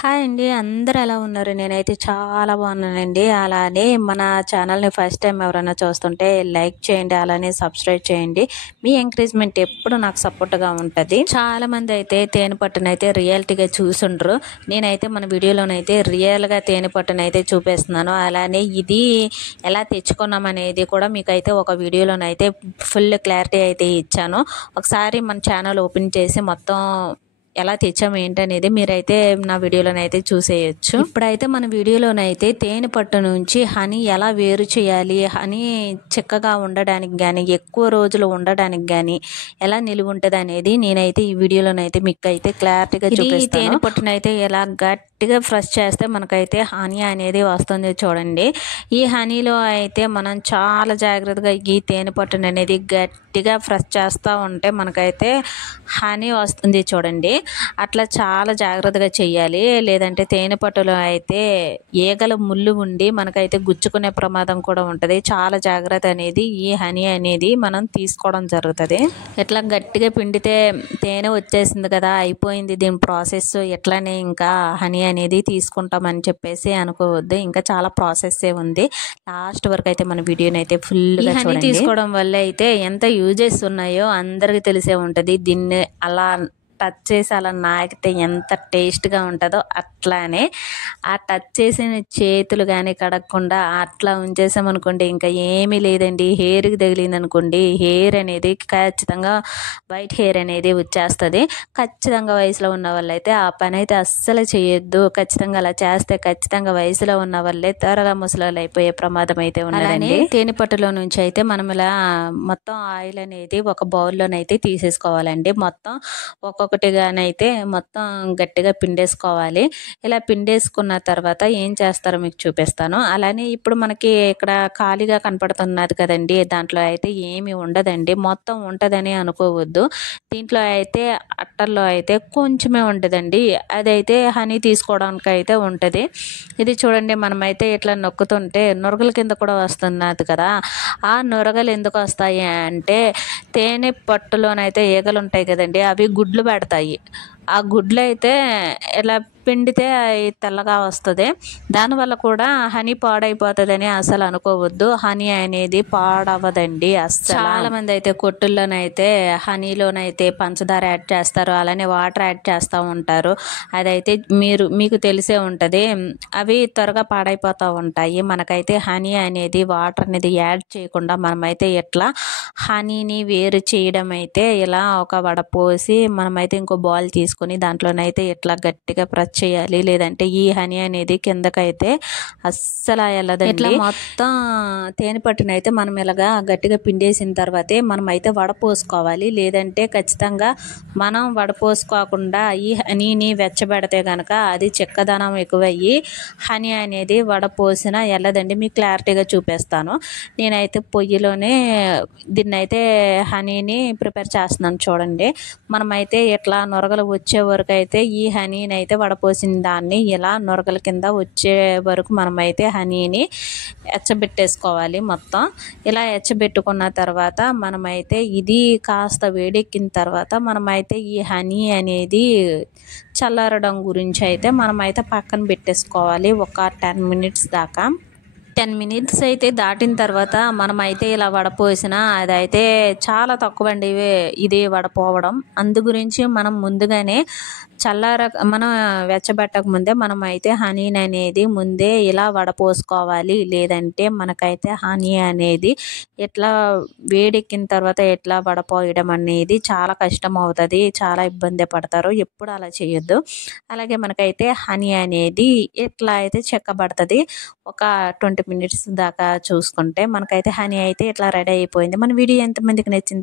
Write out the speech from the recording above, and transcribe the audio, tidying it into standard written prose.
Hi అండి. అందరూ ఎలా ఉన్నారు? నేనైతే చాలా బాగున్నానండి. అలానే మన ఛానల్ని ఫస్ట్ టైం ఎవరైనా చూస్తుంటే లైక్ చేయండి, అలానే సబ్స్క్రైబ్ చేయండి. మీ ఎంకరేజ్మెంట్ ఎప్పుడు నాకు సపోర్ట్గా ఉంటుంది. చాలా మంది అయితే తేనె పట్టునైతే రియాలిటీగా చూసుండ్రు. నేనైతే మన వీడియోలోనైతే రియల్గా తేనె పట్టునైతే చూపిస్తున్నాను. అలానే ఇది ఎలా తెచ్చుకున్నాం అనేది కూడా మీకైతే ఒక వీడియోలోనైతే ఫుల్ క్లారిటీ అయితే ఇచ్చాను. ఒకసారి మన ఛానల్ ఓపెన్ చేసి మొత్తం ఎలా తెచ్చాము ఏంటనేది మీరైతే నా వీడియోలోనైతే చూసేయచ్చు. ఇప్పుడైతే మన వీడియోలోనైతే తేనె పట్టు నుంచి హనీ ఎలా వేరు చేయాలి, హనీ చిక్కగా ఉండడానికి కానీ ఎక్కువ రోజులు ఉండడానికి కానీ ఎలా నిలువ ఉంటుంది అనేది నేనైతే ఈ వీడియోలోనైతే మీకు అయితే క్లారిటీగా చూపిస్తాను. తేనె పట్టునైతే ఎలా గట్టిగా ఫ్రెష్ చేస్తే మనకైతే హనీ అనేది వస్తుంది చూడండి. ఈ హనీలో అయితే మనం చాలా జాగ్రత్తగా ఈ తేనె పట్టును అనేది గట్టిగా ఫ్రెష్ చేస్తూ ఉంటే మనకైతే హనీ వస్తుంది చూడండి. అట్లా చాలా జాగ్రత్తగా చేయాలి. లేదంటే తేనె పట్టులో అయితే ఈగల ముళ్ళు ఉండి మనకైతే గుచ్చుకునే ప్రమాదం కూడా ఉంటుంది. చాలా జాగ్రత్త అనేది ఈ హనీ అనేది మనం తీసుకోవడం జరుగుతుంది. ఇట్లా గట్టిగా పిండితే తేనె వచ్చేసింది కదా, అయిపోయింది దీని ప్రాసెస్, ఎట్లానే ఇంకా హనీ అనేది తీసుకుంటామని చెప్పేసి అనుకోవద్దు. ఇంకా చాలా ప్రాసెస్ ఉంది. లాస్ట్ వరకు అయితే మన వీడియోని అయితే ఫుల్గా హనీ తీసుకోవడం వల్ల అయితే ఎంత యూజెస్ ఉన్నాయో అందరికీ తెలిసే ఉంటుంది. దీన్ని అలా టచ్ చేసి అలా నాకితే ఎంత టేస్ట్గా ఉంటుందో అట్లానే ఆ టచ్ చేసిన చేతులు కానీ కడగకుండా అట్లా ఉంచేసామనుకోండి ఇంకా ఏమీ లేదండి. హెయిర్కి తగిలింది అనుకోండి, హెయిర్ అనేది ఖచ్చితంగా వైట్ హెయిర్ అనేది వచ్చేస్తుంది. ఖచ్చితంగా వయసులో ఉన్న వాళ్ళైతే ఆ పని అయితే అస్సలు చేయొద్దు. ఖచ్చితంగా అలా చేస్తే ఖచ్చితంగా వయసులో ఉన్న వాళ్ళే త్వరగా ముసలాలు అయిపోయే ప్రమాదం అయితే ఉన్నదండి. తేనె పట్టులో నుంచి అయితే మనం ఇలా మొత్తం ఆయిల్ అనేది ఒక బౌల్లోనైతే తీసేసుకోవాలండి. మొత్తం ఒక్కొక్కటిగానైతే మొత్తం గట్టిగా పిండేసుకోవాలి. ఇలా పిండేసుకున్న తర్వాత ఏం చేస్తారో మీకు చూపిస్తాను. అలానే ఇప్పుడు మనకి ఇక్కడ ఖాళీగా కనపడుతున్నది కదండి, దాంట్లో అయితే ఏమి ఉండదండి. మొత్తం ఉంటుందని అనుకోవద్దు. దీంట్లో అయితే అట్టల్లో అయితే కొంచెమే ఉంటుందండి. అదైతే హనీ తీసుకోవడానికి అయితే ఉంటుంది. ఇది చూడండి, మనమైతే ఇట్లా నొక్కుతుంటే నురగల కింద కూడా వస్తున్నది కదా. ఆ నురగలు ఎందుకు వస్తాయి అంటే తేనె పట్టులోనైతే ఈగలు ఉంటాయి కదండి, అవి గుడ్లు పెడతాయి. ఆ గుడ్లు అయితే ఇలా పిండితే అవి తెల్లగా వస్తుంది. దానివల్ల కూడా హనీ పాడైపోతుందని అసలు అనుకోవద్దు. హనీ అనేది పాడవదండి అస్సలు. చాలా మంది అయితే కొట్టుల్లోనైతే హనీలోనైతే పంచదార యాడ్ చేస్తారు, అలానే వాటర్ యాడ్ చేస్తూ ఉంటారు. అదైతే మీకు తెలిసే ఉంటుంది. అవి త్వరగా పాడైపోతూ ఉంటాయి. మనకైతే హనీ అనేది వాటర్ అనేది యాడ్ చేయకుండా మనమైతే ఇట్లా హనీని వేరు చేయడం అయితే ఇలా ఒక వడపోసి మనమైతే ఇంకో బౌల్ తీసుకొని దాంట్లోనైతే ఇట్లా గట్టిగా ప్రెస్ చేయాలి. లేదంటే ఈ హనీ అనేది కిందకైతే అస్సలు వెళ్ళదండి. ఇట్లా మొత్తం తేనె పట్టునైతే మనం ఇలాగా గట్టిగా పిండేసిన తర్వాతే మనమైతే వడపోసుకోవాలి. లేదంటే ఖచ్చితంగా మనం వడపోసుకోకుండా ఈ హనీని వెచ్చబెడితే కనుక అది చిక్కదనం ఎక్కువయ్యి హనీ అనేది వడపోసినా వెళ్ళదండి. మీకు క్లారిటీగా చూపిస్తాను. నేనైతే పొయ్యిలోనే దీన్నైతే హనీని ప్రిపేర్ చేస్తున్నాను చూడండి. మనమైతే ఇట్లా నొరగలు వచ్చే వరకు అయితే ఈ హనీని అయితే వడపోసిన దాన్ని ఇలా నొరగల కింద వచ్చే వరకు మనమైతే హనీని ఎచ్చబెట్టేసుకోవాలి. మొత్తం ఇలా ఎచ్చబెట్టుకున్న తర్వాత మనమైతే ఇది కాస్త వేడెక్కిన తర్వాత మనమైతే ఈ హనీ అనేది చల్లారడం గురించి అయితే మనమైతే పక్కన పెట్టేసుకోవాలి ఒక 10 మినిట్స్ దాకా. 10 మినిట్స్ అయితే దాటిన తర్వాత మనమైతే ఇలా వడపోసిన అదైతే చాలా తక్కువ అండి ఇది వడపోవడం. అందు గురించి మనం ముందుగానే మనం వెచ్చబెట్టక ముందే మనమైతే హనీని అనేది ముందే ఇలా వడపోసుకోవాలి. లేదంటే మనకైతే హనీ అనేది ఇట్లా వేడెక్కిన తర్వాత ఎట్లా వడపోయడం అనేది చాలా కష్టం అవుతుంది. చాలా ఇబ్బంది పడతారు. ఎప్పుడు అలా చేయొద్దు. అలాగే మనకైతే హనీ అనేది ఎట్లా అయితే చెక్కబడుతుంది. ఒక 20 మినిట్స్ దాకా చూసుకుంటే మనకైతే హనీ అయితే ఇట్లా రెడీ అయిపోయింది. మన వీడియో ఎంతమందికి నచ్చింది